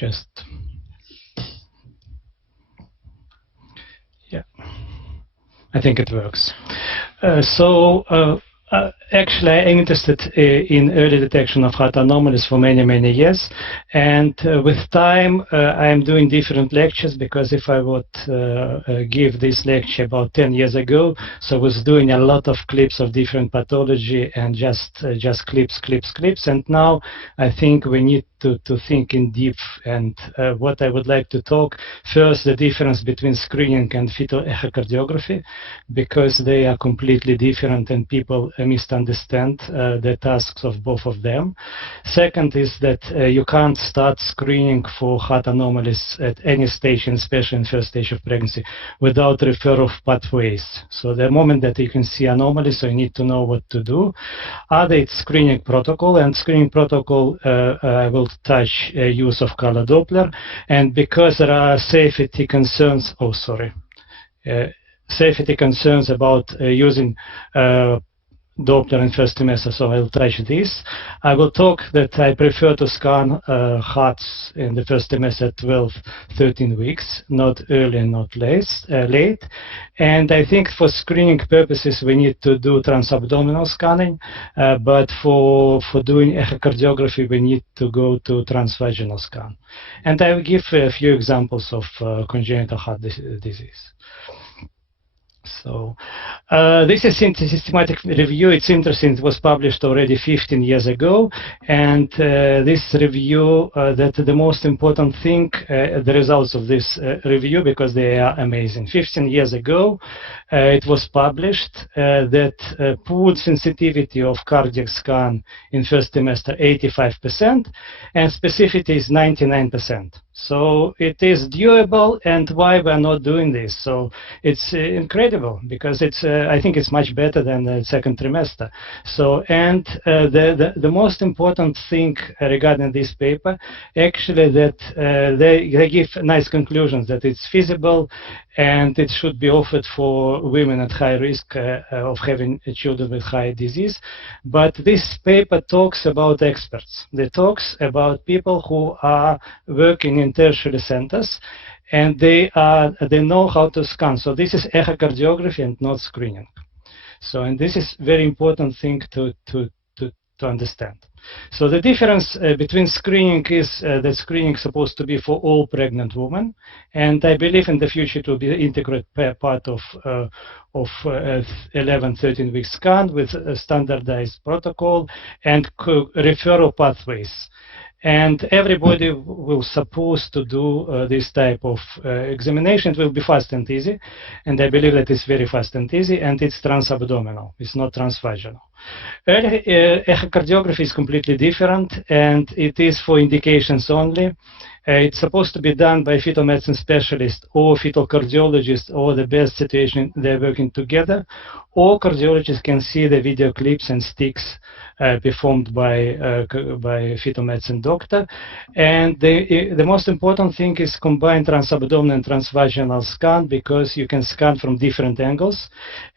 just, yeah, I think it works. Actually, I'm interested in early detection of heart anomalies for many, many years. And with time, I'm doing different lectures, because if I would give this lecture about 10 years ago, so I was doing a lot of clips of different pathology and just clips. And now I think we need to think in deep. And what I would like to talk first, the difference between screening and fetal echocardiography, because they are completely different and people misunderstand the tasks of both of them. Second is that you can't start screening for heart anomalies at any stage, and especially in first stage of pregnancy, without referral of pathways. So the moment that you can see anomalies, so you need to know what to do. Other, it's screening protocol, and screening protocol will touch use of color Doppler, and because there are safety concerns, safety concerns about using Doppler in first trimester, so I'll touch this. I will talk that I prefer to scan hearts in the first trimester 12, 13 weeks, not early and not late. And I think for screening purposes, we need to do transabdominal scanning, but for doing echocardiography, we need to go to transvaginal scan. And I will give a few examples of congenital heart disease. So this is a systematic review. It's interesting. It was published already 15 years ago. And this review, that the most important thing, the results of this review, because they are amazing. 15 years ago, it was published that pooled sensitivity of cardiac scan in first trimester 85%, and specificity is 99%. So it is doable, and why we're not doing this? So it's incredible, because it's I think it's much better than the second trimester. So, and the most important thing regarding this paper, actually, that they give nice conclusions that it's feasible and it should be offered for women at high risk of having children with high disease. But this paper talks about experts. It talks about people who are working in tertiary centers, and they know how to scan. So this is echocardiography and not screening. So, and this is very important thing to understand. So the difference between screening is that screening is supposed to be for all pregnant women, and I believe in the future it will be an integral part of 11, 13 week scan with a standardized protocol and referral pathways. And everybody will supposed to do this type of examination. It will be fast and easy, and I believe that it's very fast and easy, and it's transabdominal. It's not transvaginal. Early echocardiography is completely different, and it is for indications only. It's supposed to be done by fetal medicine specialist or fetal cardiologist, or the best situation they're working together. All cardiologists can see the video clips and sticks performed by fetal medicine doctor. And the most important thing is combined transabdominal and transvaginal scan, because you can scan from different angles.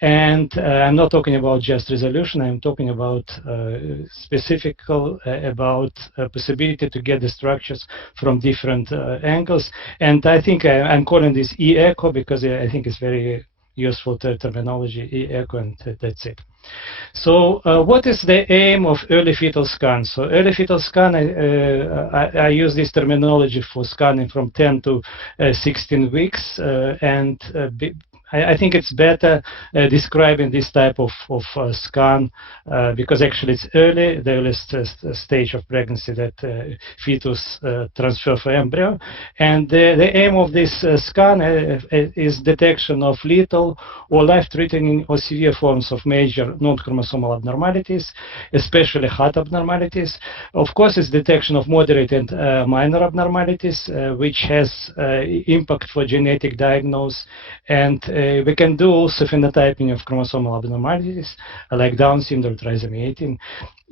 And I'm not talking about just resolution. I'm talking about specific about possibility to get the structures from different angles. And I think I'm calling this e-echo, because I think it's very useful terminology, e-echo, and that's it. So what is the aim of early fetal scan? So early fetal scan, I use this terminology for scanning from 10 to 16 weeks, and I think it's better describing this type of scan, because actually it's early, the earliest stage of pregnancy that fetus transfer for embryo. And the aim of this scan is detection of lethal or life-threatening or severe forms of major non-chromosomal abnormalities, especially heart abnormalities. Of course, it's detection of moderate and minor abnormalities, which has impact for genetic diagnosis. And we can do also phenotyping of chromosomal abnormalities like Down syndrome, trisomy 18.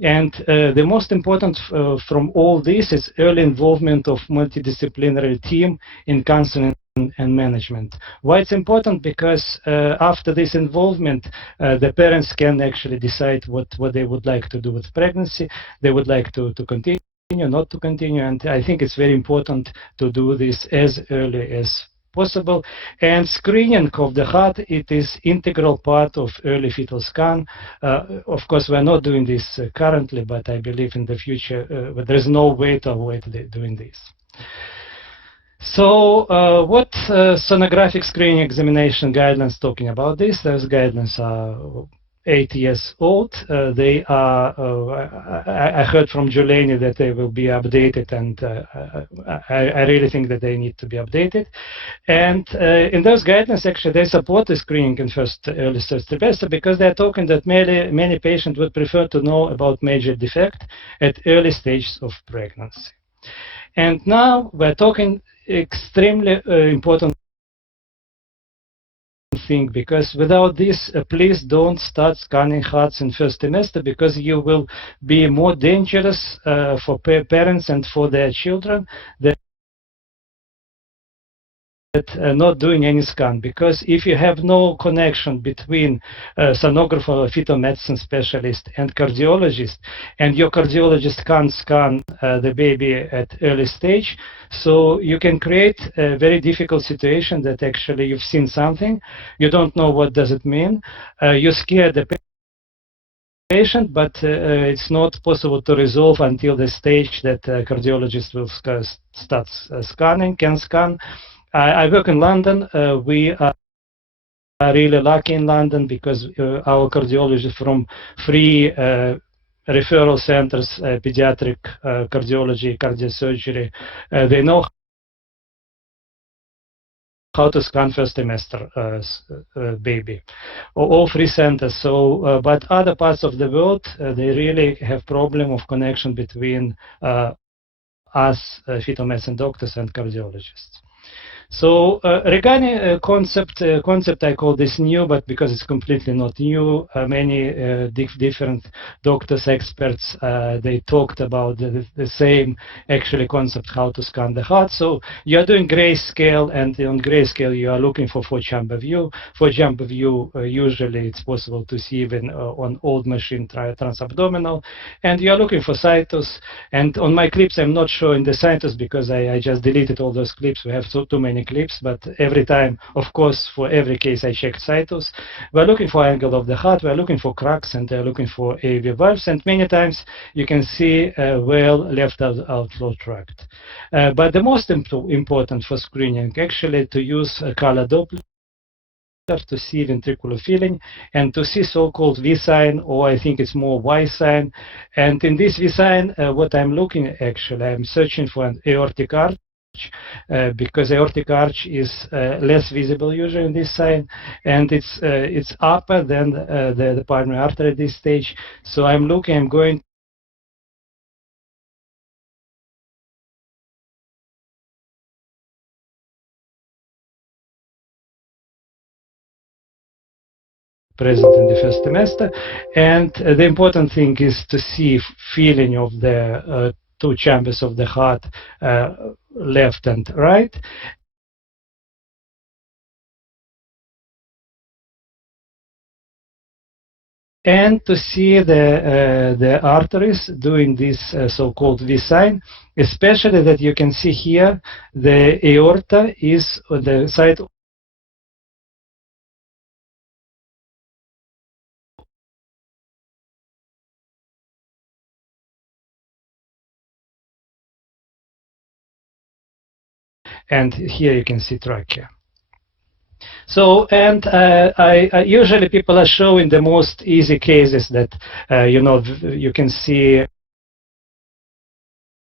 And the most important from all this is early involvement of multidisciplinary team in counseling and management. Why it's important? Because after this involvement, the parents can actually decide what they would like to do with pregnancy. They would like to continue not to continue, and I think it's very important to do this as early as possible. And screening of the heart, it is integral part of early fetal scan. Of course, we're not doing this currently, but I believe in the future, but there's no way to avoid doing this. So what sonographic screening examination guidelines talking about this? Those guidelines are 8 years old. They are, I heard from Juleni that they will be updated, and I really think that they need to be updated. And in those guidelines, actually, they support the screening in early first trimester, because they're talking that many patients would prefer to know about major defect at early stages of pregnancy. And now we're talking extremely important thing, because without this, please don't start scanning hearts in first trimester, because you will be more dangerous for parents and for their children that not doing any scan. Because if you have no connection between sonographer or fetal medicine specialist and cardiologist, and your cardiologist can't scan the baby at early stage, so you can create a very difficult situation that actually you've seen something, you don't know what does it mean, you scare the patient, but it's not possible to resolve until the stage that cardiologist will start scanning, can scan. I work in London. We are really lucky in London, because our cardiologists from free referral centers, pediatric cardiology, cardiosurgery, they know how to scan first trimester baby, all free centers. So, but other parts of the world, they really have problem of connection between us, fetal medicine doctors, and cardiologists. So regarding concept I call this new, but because it's completely not new, many different doctors, experts, they talked about the same actually concept, how to scan the heart. So you're doing grayscale, and on grayscale you are looking for four-chamber view. Four-chamber view, usually it's possible to see even on old machine transabdominal, and you are looking for situs. And on my clips, I'm not showing the situs because I just deleted all those clips. We have too many clips, but every time, of course, for every case I check situs. We're looking for angle of the heart, we're looking for cracks, and we're looking for AV valves, and many times you can see well left outflow tract. But the most important for screening actually to use a color Doppler to see ventricular filling and to see so-called V sign, or I think it's more Y sign. And in this V sign, what I'm looking actually, I'm searching for an aortic arch, because aortic arch is less visible usually in this sign, and it's upper than the pulmonary artery at this stage. So I'm going present in the first trimester. And the important thing is to see filling of the two chambers of the heart, left and right. And to see the arteries doing this so-called V sign, especially that you can see here the aorta is on the side and here you can see trachea. So, and I usually people are showing the most easy cases that you know, you can see